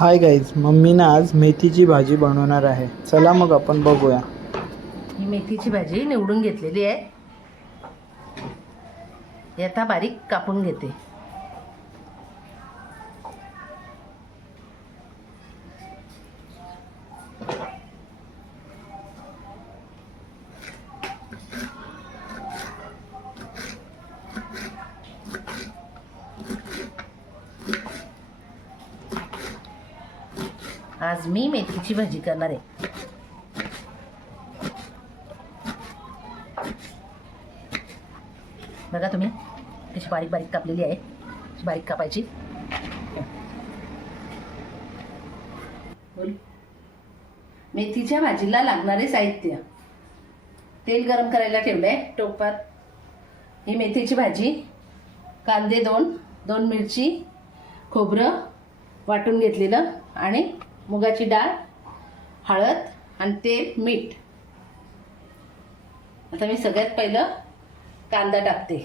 Hi guys mummy ना आज मेथीची भाजी बनवणार आहे. चला मग आपण बघूया. ही मेथीची भाजी निवडून घेतलेली आहे. येता आता बारीक कापून घेते. आज मी मेथीची भाजी करणार आहे. बघा तुम्ही कशी बारीक बारीक कापलेली आहे. बारीक कापायची. बोल. मेथीच्या भाजीला लागणारे साहित्य. तेल गरम करायला ठेवलं आहे टोपात. ही मेथीची भाजी कांदे दोन दोन मिरची खोबरं वाटून घेतलेलं आणि मुगाची डाळ हळद आणि तेल मीठ. आता मी सगळ्यात पहिलं कांदा टाकते.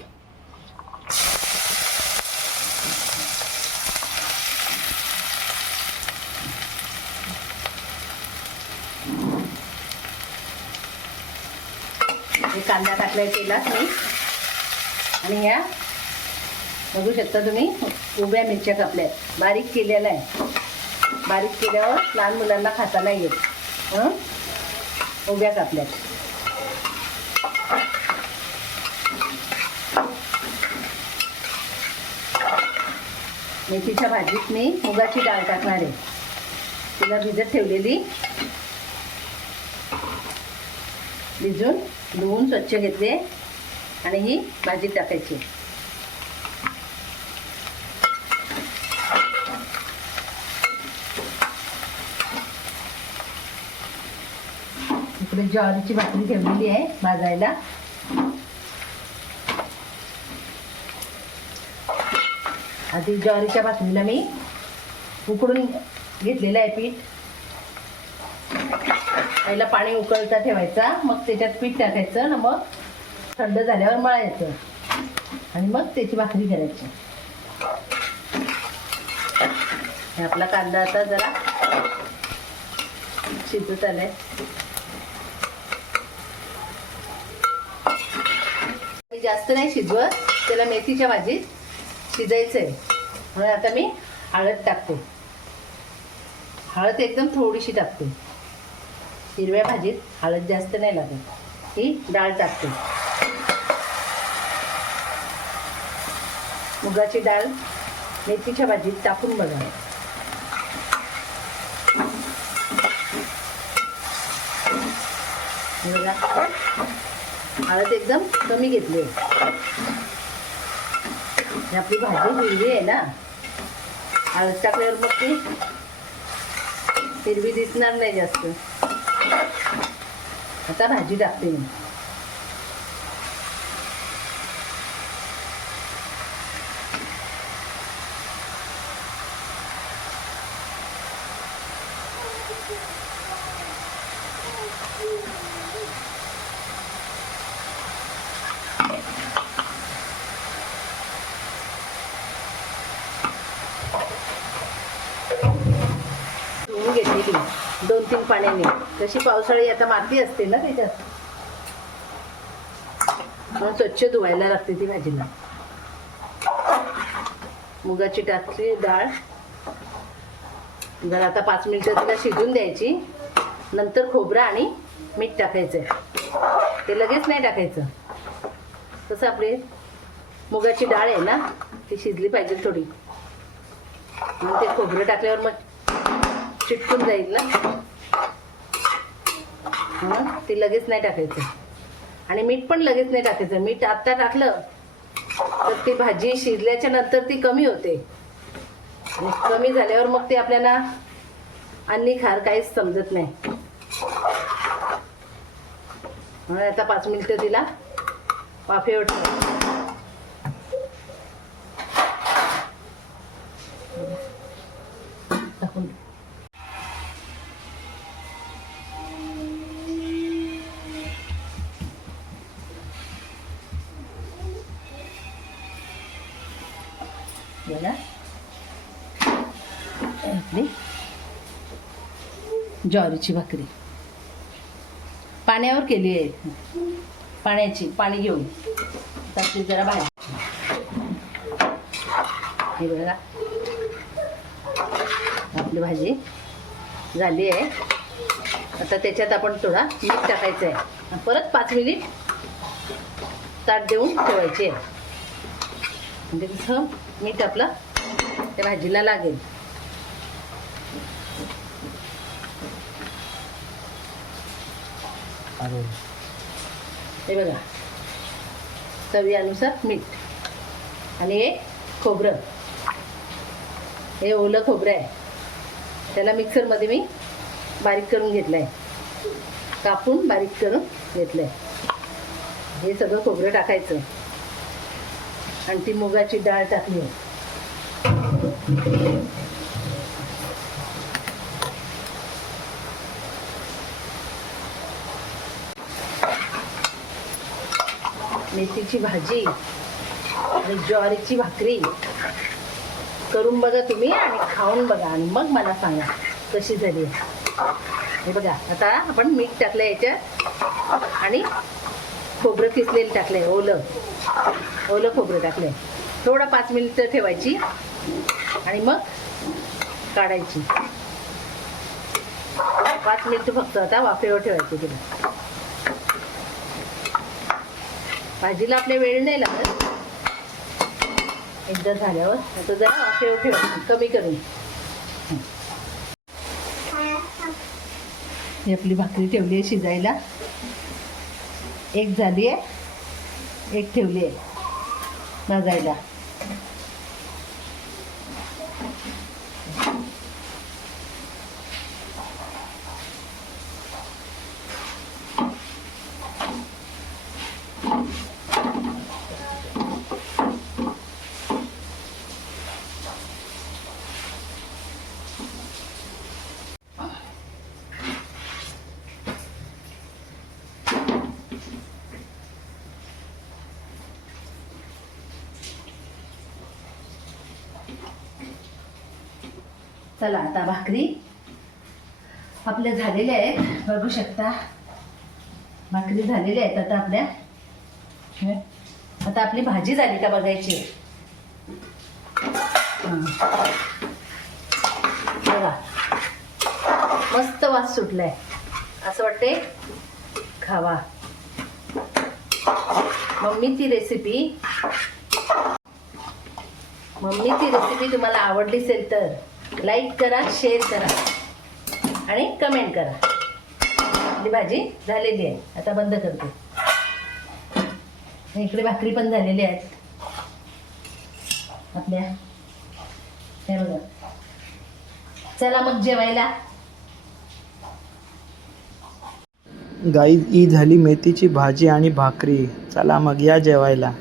हे कांदा टाकलाय तेलात मी. आणि ह्या बघू शकता तुम्ही उभ्या मिरच्या कापल्या आहेत. बारीक केलेल्या आहे. बारीक केल्यावर लहान मुलांना खाता नाही येत हं? उभ्या कापल्यात. मेथीच्या भाजीत मी मुगाची डाळ टाकणार आहे. तिला भिजत ठेवलेली. भिजून धुवून स्वच्छ घेतले. आणि ही भाजीत टाकायची इकडे ज्वारीची भाकरी ठेवलेली आहे भाजायला. आधी ज्वारीच्या भाकरीला मी उकडून घेतलेलं आहे पीठ. पहिला पाणी उकळता ठेवायचा मग त्याच्यात पीठ टाकायचं ना मग थंड झाल्यावर मळायचं. आणि मग त्याची भाकरी करायची. आपला कांदा आता जरा शिजत आलाय. जास्त नाही शिजवत. त्याला मेथीच्या भाजीत शिजायचं आहे म्हणून आता मी हळद टाकतो. हळद एकदम थोडीशी टाकतो. हिरव्या भाजीत हळद जास्त नाही लागत. ही डाळ टाकते. मुगाची डाळ मेथीच्या भाजीत टाकून बघा. बघा. हळद एकदम कमी घेतली आहे. आपली भाजी हिरवी आहे ना? हळद टाकल्यावर मग ती हिरवी दिसणार नाही जास्त. आता भाजी टाकते मी. तीन दोन तीन पाण्याने. तशी पावसाळी आता माती असते ना त्याच्यात. म्हणून स्वच्छ धुवायला लागते ती भाजीला मुगाची टाकली डाळ. जर आता पाच मिनिटं तिला शिजून द्यायची. नंतर खोबरं आणि मीठ टाकायचं ते लगेच नाही टाकायचं. तसं आपली मुगाची डाळ आहे ना ती शिजली पाहिजे थोडी. मग ते खोबरं टाकल्यावर मग चिटकून जाईल ना? हं, ते लगेच नाही टाकायचं. आणि मीठ पण लगेच नाही टाकायचं. मीठ आत्ता टाकलं तर ती भाजी शिजल्याच्या नंतर ती कमी होते. कमी झाल्यावर मग ते आपल्याला अन्नी खार काहीच समजत नाही. म्हणून आता पाच मिनिटं तिला वाफेवर ठेवा. टाकून आपली ज्वारीची भाकरी. पाण्यावर केली आहे. पाण्याची पाणी घेऊन. त्याची जरा भाजी हे बघा. आपली भाजी झाली आहे. आता त्याच्यात आपण थोडा मीठ टाकायचं आहे परत पाच मिनिट ताट देऊन ठेवायचे आहे. म्हणजे कसं मीठ आपलं त्या भाजीला लागेल. अरे. हे बघा. चवीनुसार मीठ. आणि हे खोबरं. हे ओलं खोबरं आहे. त्याला मिक्सरमध्ये मी बारीक करून घेतलं आहे कापून बारीक करून घेतलं आहे हे सगळं खोबरं टाकायचं. आणि ती मुगाची डाळ टाकली. मेथीची भाजी आणि ज्वारीची भाकरी. करून बघा तुम्ही आणि खाऊन बघा आणि मग मला सांगा कशी झाली. हे बघा आता आपण मीठ टाकलं याच्यात आणि खोबरं किसलेलं टाकलं आहे ओलं. ओलं खोबरं टाकलं आहे थोडं पाच मिनिटं ठेवायची आणि मग काढायची. पाच मिनिटं फक्त आता वाफेवर ठेवायची तिला. भाजीला आपल्या वेळ नाही लागत. एकदा झाल्यावर आता जरा वाफेवर ठेवायची कमी करून. ही आपली भाकरी ठेवली आहे शिजायला. एक झाली आहे एक ठेवली आहे भाजायला. चला आता भाकरी. आपल्या झालेल्या आहेत बघू शकता. भाकरी झालेल्या आहेत आता आपल्या. आता आपली भाजी झाली का बघायची? बघा. मस्त वास सुटलाय. असं वाटते खावा. मम्मीची रेसिपी मम्मीची रेसिपी तुम्हाला आवडली असेल तर. लाईक करा शेअर करा. आणि कमेंट करा. आपली भाजी झालेली आहे. आता बंद करते. इकडे भाकरी पण झालेली आहेत. आपल्या. हे बघा. चला मग जेवायला. गाई ही झाली मेथीची भाजी आणि भाकरी. चला मग या जेवायला.